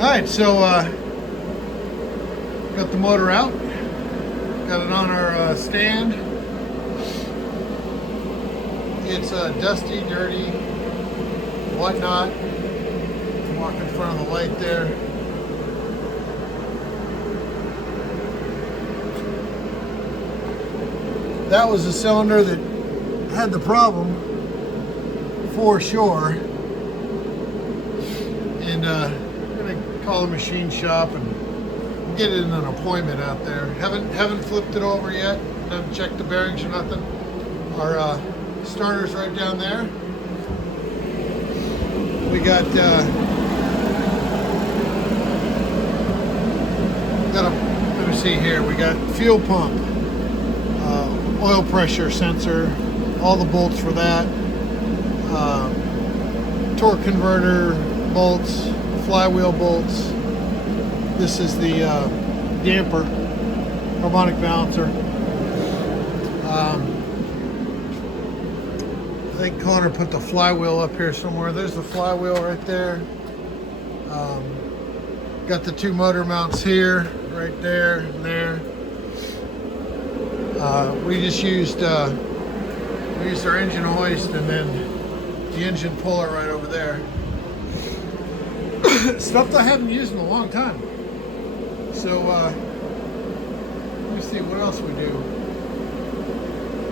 Alright, so got the motor out, got it on our stand. It's dusty, dirty, whatnot. Walk in front of the light there. That was the cylinder that had the problem for sure. And I'm gonna call the machine shop and get it in an appointment out there. Haven't flipped it over yet. Haven't checked the bearings or nothing. Our starter's right down there. We got let me see here. We got fuel pump, oil pressure sensor, all the bolts for that, torque converter bolts, flywheel bolts. This is the damper, harmonic balancer. I think Connor put the flywheel up here somewhere. There's the flywheel right there. Got the two motor mounts here, right there and there. We just used our engine hoist and then the engine puller right over there. Stuff that I haven't used in a long time. So let me see what else we do.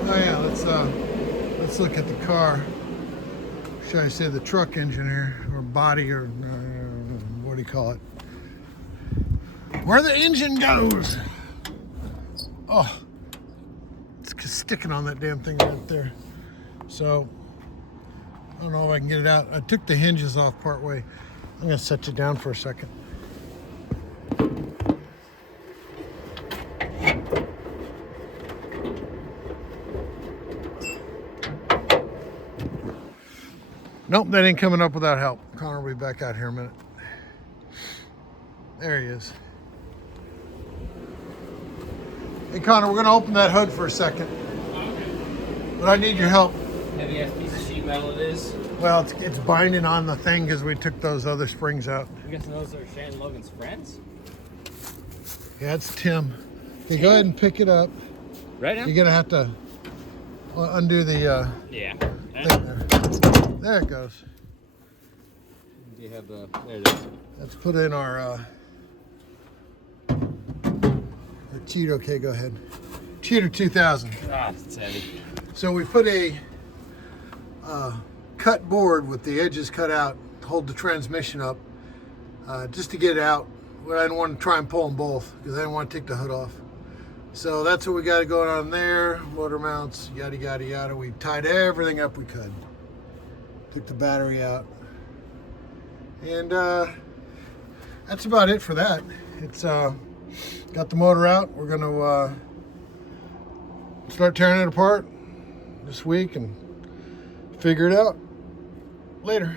Oh yeah, let's look at the car. Should I say the truck engine here, or body, or what do you call it? Where the engine goes. Oh, it's sticking on that damn thing right there. So I don't know if I can get it out. I took the hinges off part way. I'm gonna set you down for a second. Nope, that ain't coming up without help. Connor will be back out here in a minute. There he is. Hey Connor, we're gonna open that hood for a second. But I need your help. Heavy ass piece of sheet metal it is. Well, it's binding on the thing because we took those other springs out. I'm guessing those are Shannon Logan's friends? Yeah, it's Tim. Okay, go ahead and pick it up. Right now? You're gonna have to undo the Yeah. thing there. There it goes. Do you have the... There it is. Let's put in our Cheeto. Okay, go ahead. Cheeto 2000. Ah, it's heavy. So we put a cut board with the edges cut out to hold the transmission up, just to get it out. But I didn't want to try and pull them both because I didn't want to take the hood off. So that's what we got going on there. Motor mounts, yada yada yada. We tied everything up we could. Took the battery out, and that's about it for that. It's got the motor out. We're gonna start tearing it apart this week and figure it out later.